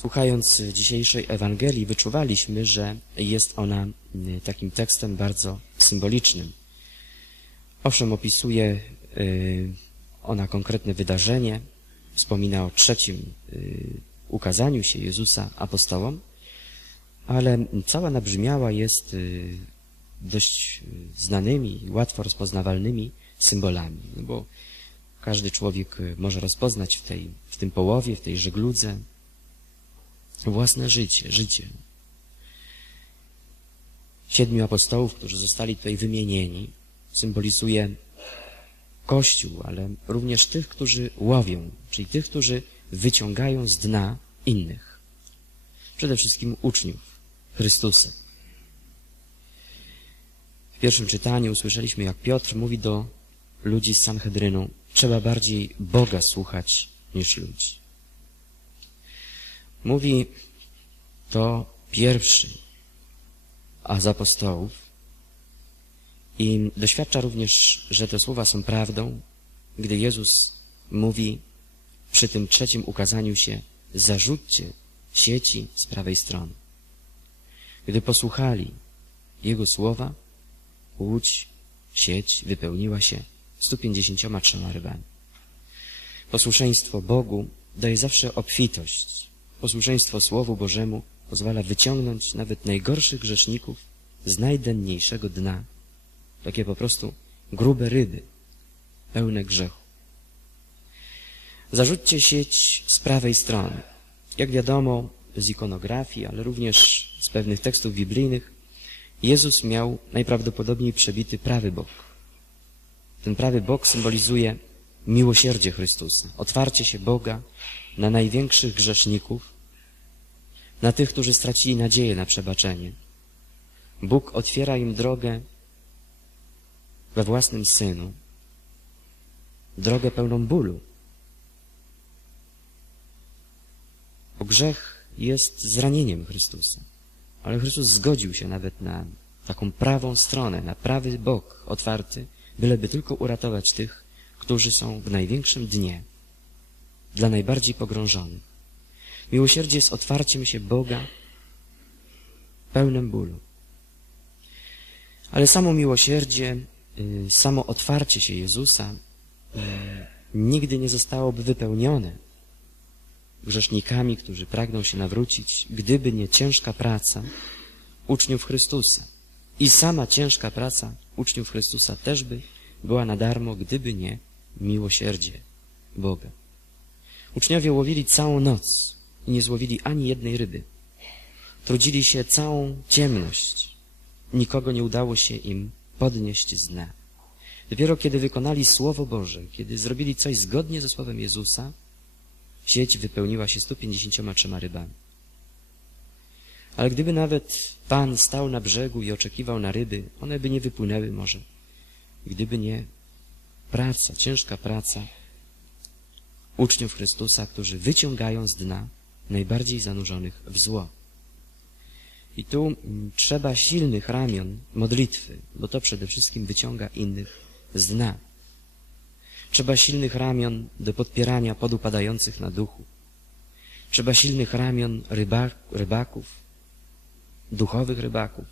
Słuchając dzisiejszej Ewangelii, wyczuwaliśmy, że jest ona y, takim tekstem bardzo symbolicznym. Owszem, opisuje y, ona konkretne wydarzenie, wspomina o trzecim y, ukazaniu się Jezusa apostołom, ale cała nabrzmiała jest dość znanymi, łatwo rozpoznawalnymi symbolami, no bo każdy człowiek może rozpoznać w, tej, w tym połowie, w tej żegludze własne życie, życie. Siedmiu apostołów, którzy zostali tutaj wymienieni, symbolizuje Kościół, ale również tych, którzy łowią, czyli tych, którzy wyciągają z dna innych. Przede wszystkim uczniów Chrystusa. W pierwszym czytaniu usłyszeliśmy, jak Piotr mówi do ludzi z Sanhedrynu, trzeba bardziej Boga słuchać niż ludzi. Mówi to pierwszy a z apostołów i doświadcza również, że te słowa są prawdą, gdy Jezus mówi przy tym trzecim ukazaniu się zarzućcie sieci z prawej strony. Gdy posłuchali Jego słowa, łódź, sieć wypełniła się 153 rybami. Posłuszeństwo Bogu daje zawsze obfitość, Posłuszeństwo Słowu Bożemu pozwala wyciągnąć nawet najgorszych grzeszników z najdenniejszego dna. Takie po prostu grube ryby, pełne grzechu. Zarzućcie sieć z prawej strony. Jak wiadomo z ikonografii, ale również z pewnych tekstów biblijnych, Jezus miał najprawdopodobniej przebity prawy bok. Ten prawy bok symbolizuje miłosierdzie Chrystusa, otwarcie się Boga na największych grzeszników, na tych, którzy stracili nadzieję na przebaczenie. Bóg otwiera im drogę we własnym Synu, drogę pełną bólu. Bo grzech jest zranieniem Chrystusa, ale Chrystus zgodził się nawet na taką prawą stronę, na prawy bok otwarty, byleby tylko uratować tych, którzy są w największym dnie, dla najbardziej pogrążonych. Miłosierdzie jest otwarciem się Boga pełnym bólu. Ale samo miłosierdzie, y, samo otwarcie się Jezusa y, nigdy nie zostałoby wypełnione grzesznikami, którzy pragną się nawrócić, gdyby nie ciężka praca uczniów Chrystusa. I sama ciężka praca uczniów Chrystusa też by była na darmo, gdyby nie miłosierdzie Boga. Uczniowie łowili całą noc i nie złowili ani jednej ryby. Trudzili się całą ciemność. Nikogo nie udało się im podnieść z dna. Dopiero kiedy wykonali Słowo Boże, kiedy zrobili coś zgodnie ze Słowem Jezusa, sieć wypełniła się 153 rybami. Ale gdyby nawet Pan stał na brzegu i oczekiwał na ryby, one by nie wypłynęły może. Gdyby nie praca, ciężka praca uczniów Chrystusa, którzy wyciągają z dna najbardziej zanurzonych w zło. I tu mm, trzeba silnych ramion modlitwy, bo to przede wszystkim wyciąga innych z dna. Trzeba silnych ramion do podpierania podupadających na duchu. Trzeba silnych ramion rybak, rybaków, duchowych rybaków,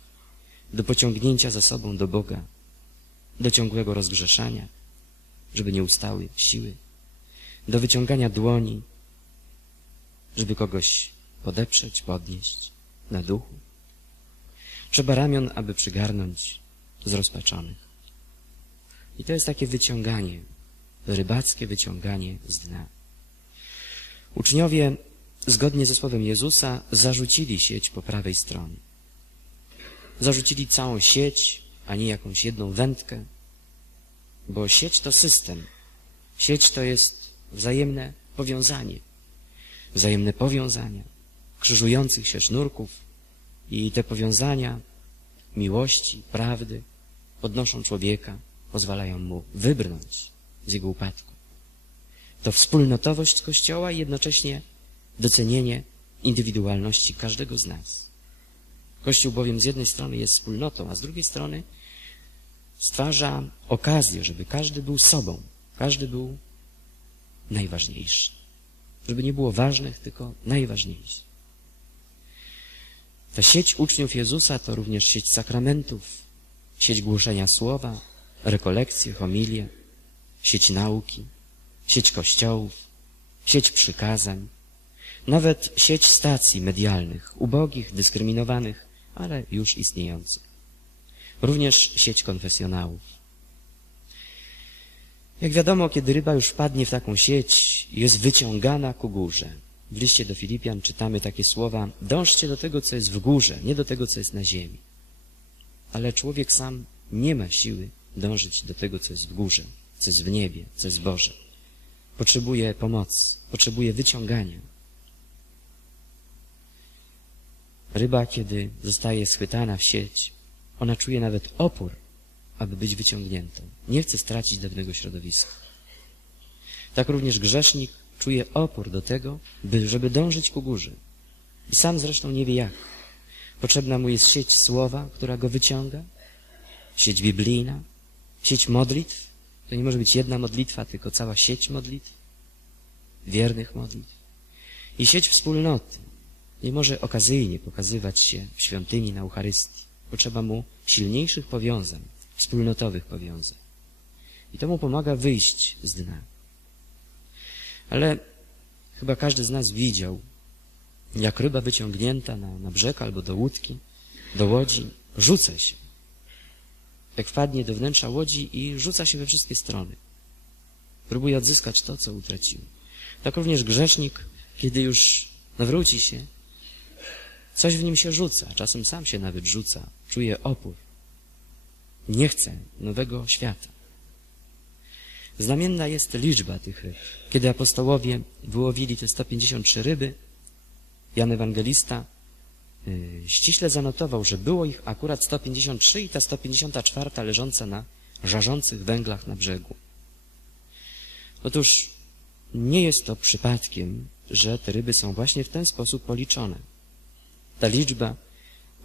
do pociągnięcia za sobą do Boga, do ciągłego rozgrzeszania, żeby nie ustały siły, do wyciągania dłoni, żeby kogoś podeprzeć, podnieść na duchu. Trzeba ramion, aby przygarnąć zrozpaczonych. I to jest takie wyciąganie, rybackie wyciąganie z dna. Uczniowie, zgodnie ze słowem Jezusa, zarzucili sieć po prawej stronie. Zarzucili całą sieć, a nie jakąś jedną wędkę, bo sieć to system. Sieć to jest wzajemne powiązanie wzajemne powiązania, krzyżujących się sznurków i te powiązania miłości, prawdy podnoszą człowieka, pozwalają mu wybrnąć z jego upadku. To wspólnotowość Kościoła i jednocześnie docenienie indywidualności każdego z nas. Kościół bowiem z jednej strony jest wspólnotą, a z drugiej strony stwarza okazję, żeby każdy był sobą, każdy był najważniejszy żeby nie było ważnych, tylko najważniejsi. Ta sieć uczniów Jezusa to również sieć sakramentów, sieć głoszenia słowa, rekolekcje, homilie, sieć nauki, sieć kościołów, sieć przykazań, nawet sieć stacji medialnych, ubogich, dyskryminowanych, ale już istniejących. Również sieć konfesjonałów. Jak wiadomo, kiedy ryba już wpadnie w taką sieć, jest wyciągana ku górze. W liście do Filipian czytamy takie słowa: Dążcie do tego, co jest w górze, nie do tego, co jest na ziemi. Ale człowiek sam nie ma siły dążyć do tego, co jest w górze, co jest w niebie, co jest Boże. Potrzebuje pomocy, potrzebuje wyciągania. Ryba, kiedy zostaje schwytana w sieć, ona czuje nawet opór, aby być wyciągniętą. Nie chce stracić dawnego środowiska. Tak również grzesznik czuje opór do tego, by, żeby dążyć ku górze. I sam zresztą nie wie jak. Potrzebna mu jest sieć słowa, która go wyciąga, sieć biblijna, sieć modlitw. To nie może być jedna modlitwa, tylko cała sieć modlitw, wiernych modlitw. I sieć wspólnoty. Nie może okazyjnie pokazywać się w świątyni na Eucharystii. Potrzeba mu silniejszych powiązań, wspólnotowych powiązań. I to mu pomaga wyjść z dna. Ale chyba każdy z nas widział, jak ryba wyciągnięta na, na brzeg albo do łódki, do łodzi, rzuca się. Jak wpadnie do wnętrza łodzi i rzuca się we wszystkie strony. Próbuje odzyskać to, co utracił. Tak również grzesznik, kiedy już nawróci się, coś w nim się rzuca, czasem sam się nawet rzuca, czuje opór. Nie chce nowego świata. Znamienna jest liczba tych ryb. Kiedy apostołowie wyłowili te 153 ryby, Jan Ewangelista yy, ściśle zanotował, że było ich akurat 153 i ta 154 leżąca na żarzących węglach na brzegu. Otóż nie jest to przypadkiem, że te ryby są właśnie w ten sposób policzone. Ta liczba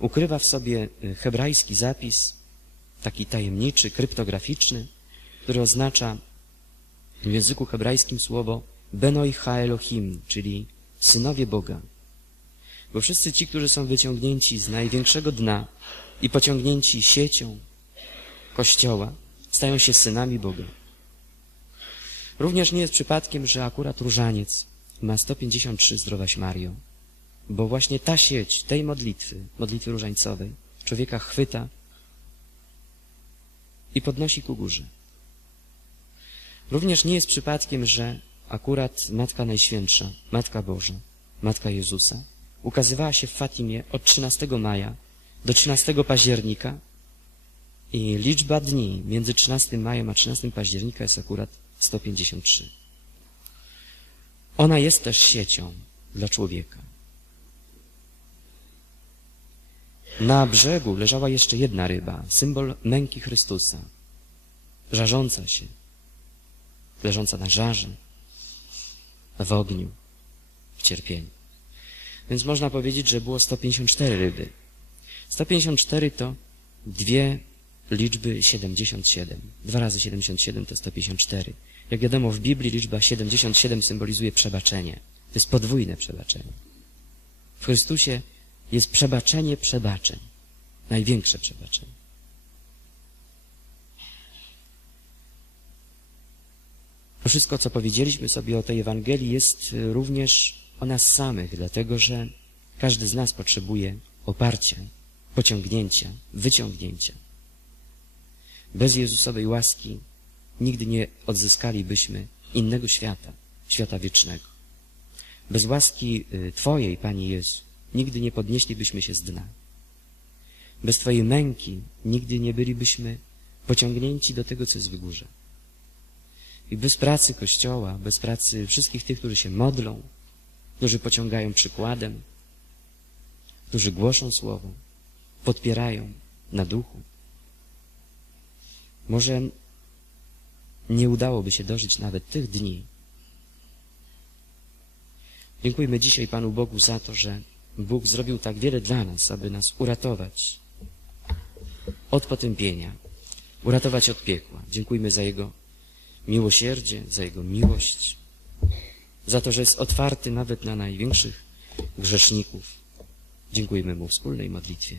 ukrywa w sobie y, hebrajski zapis, taki tajemniczy, kryptograficzny, który oznacza w języku hebrajskim słowo Benoi Ha Elohim, czyli synowie Boga. Bo wszyscy ci, którzy są wyciągnięci z największego dna i pociągnięci siecią Kościoła, stają się synami Boga. Również nie jest przypadkiem, że akurat różaniec ma 153 zdrowaś Mario, bo właśnie ta sieć tej modlitwy, modlitwy różańcowej, człowieka chwyta i podnosi ku górze. Również nie jest przypadkiem, że akurat Matka Najświętsza, Matka Boża, Matka Jezusa, ukazywała się w Fatimie od 13 maja do 13 października i liczba dni między 13 majem a 13 października jest akurat 153. Ona jest też siecią dla człowieka. Na brzegu leżała jeszcze jedna ryba, symbol męki Chrystusa, żarząca się, leżąca na żarze, w ogniu, w cierpieniu. Więc można powiedzieć, że było 154 ryby. 154 to dwie liczby 77. Dwa razy 77 to 154. Jak wiadomo, w Biblii liczba 77 symbolizuje przebaczenie. To jest podwójne przebaczenie. W Chrystusie jest przebaczenie przebaczeń. Największe przebaczenie. To wszystko, co powiedzieliśmy sobie o tej Ewangelii, jest y, również o nas samych, dlatego że każdy z nas potrzebuje oparcia, pociągnięcia, wyciągnięcia. Bez Jezusowej łaski nigdy nie odzyskalibyśmy innego świata, świata wiecznego. Bez łaski y, Twojej, Pani Jezu, nigdy nie podnieślibyśmy się z dna. Bez Twojej męki nigdy nie bylibyśmy pociągnięci do tego, co jest w górze. I bez pracy Kościoła, bez pracy wszystkich tych, którzy się modlą, którzy pociągają przykładem, którzy głoszą Słowo, podpierają na duchu, może nie udałoby się dożyć nawet tych dni. Dziękujmy dzisiaj Panu Bogu za to, że Bóg zrobił tak wiele dla nas, aby nas uratować od potępienia, uratować od piekła. Dziękujmy za Jego miłosierdzie, za Jego miłość, za to, że jest otwarty nawet na największych grzeszników, Dziękujemy Mu w wspólnej modlitwie.